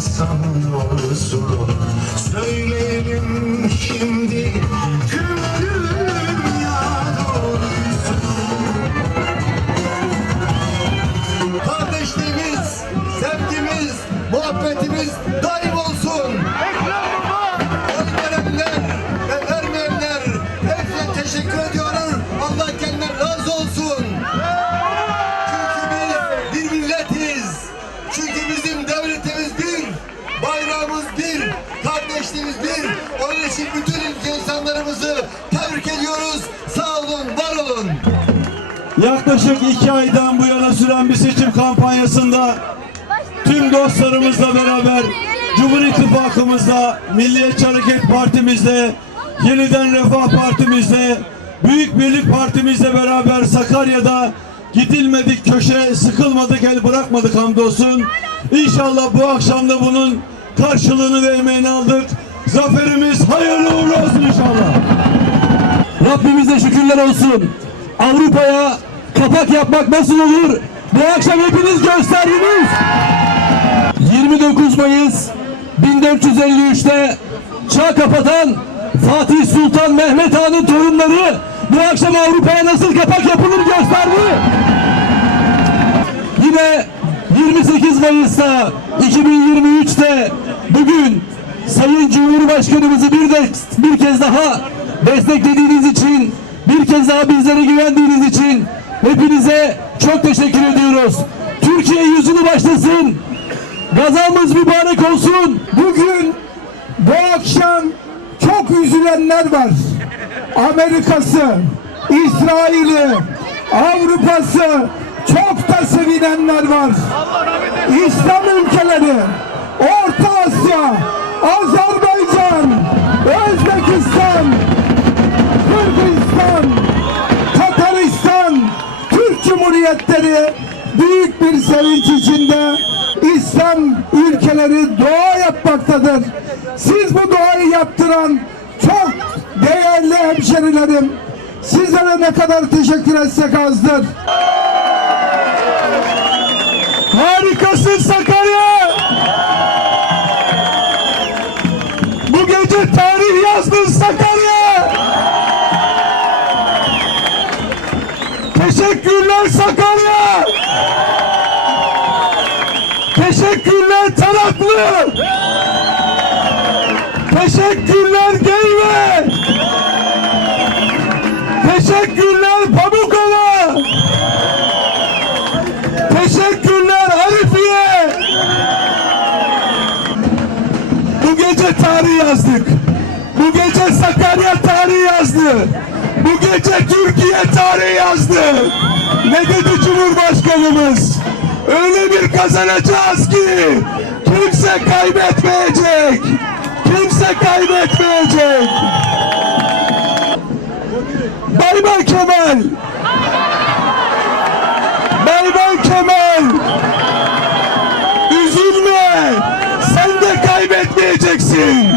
sanıyorsun Yaklaşık iki aydan bu yana süren bir seçim kampanyasında tüm dostlarımızla beraber Cumhur İttifakımızla, Milliyetçi Hareket Partimizle, Yeniden Refah Partimizle, Büyük Birlik Partimizle beraber Sakarya'da gidilmedik köşe, sıkılmadık, el bırakmadık hamdolsun. İnşallah bu akşam da bunun karşılığını ve emeğini aldık. Zaferimiz hayırlı uğurlu olsun inşallah. Rabbimize şükürler olsun. Avrupa'ya kapak yapmak nasıl olur? Bu akşam hepiniz gösterdiniz. 29 Mayıs 1453'te çağ kapatan Fatih Sultan Mehmet Han'ın torunları bu akşam Avrupa'ya nasıl kapak yapılır gösterdi. Yine 28 Mayıs'ta 2023'te bugün Sayın Cumhurbaşkanımızı bir de bir kez daha desteklediğiniz için, bir kez daha bizlere güvendiğiniz için hepinize çok teşekkür ediyoruz. Türkiye yüzünü başlasın. Gazamız mübarek olsun. Bugün bu akşam çok üzülenler var. Amerika'sı, İsrail'i, Avrupa'sı çok da sevinenler var. İslam ülkeleri, Orta Asya, Azerbaycan, Cumhuriyetleri büyük bir sevinç içinde İslam ülkeleri dua yapmaktadır. Siz bu duayı yaptıran çok değerli hemşerilerim. Sizlere ne kadar teşekkür etsek azdır. Harikasın Sakarya. Teşekkürler Sakarya. Teşekkürler Taraklı. Teşekkürler Geyve. Teşekkürler Pamukova. Teşekkürler Arifiye. Bu gece tarih yazdık. Bu gece Sakarya tarih yazdı. Bu gece Türkiye tarih yazdı. Ne dedi Cumhurbaşkanımız? Öyle bir kazanacağız ki kimse kaybetmeyecek. Kimse kaybetmeyecek. Baybar Kemal. Baybar Kemal. Üzülme. Sen de kaybetmeyeceksin.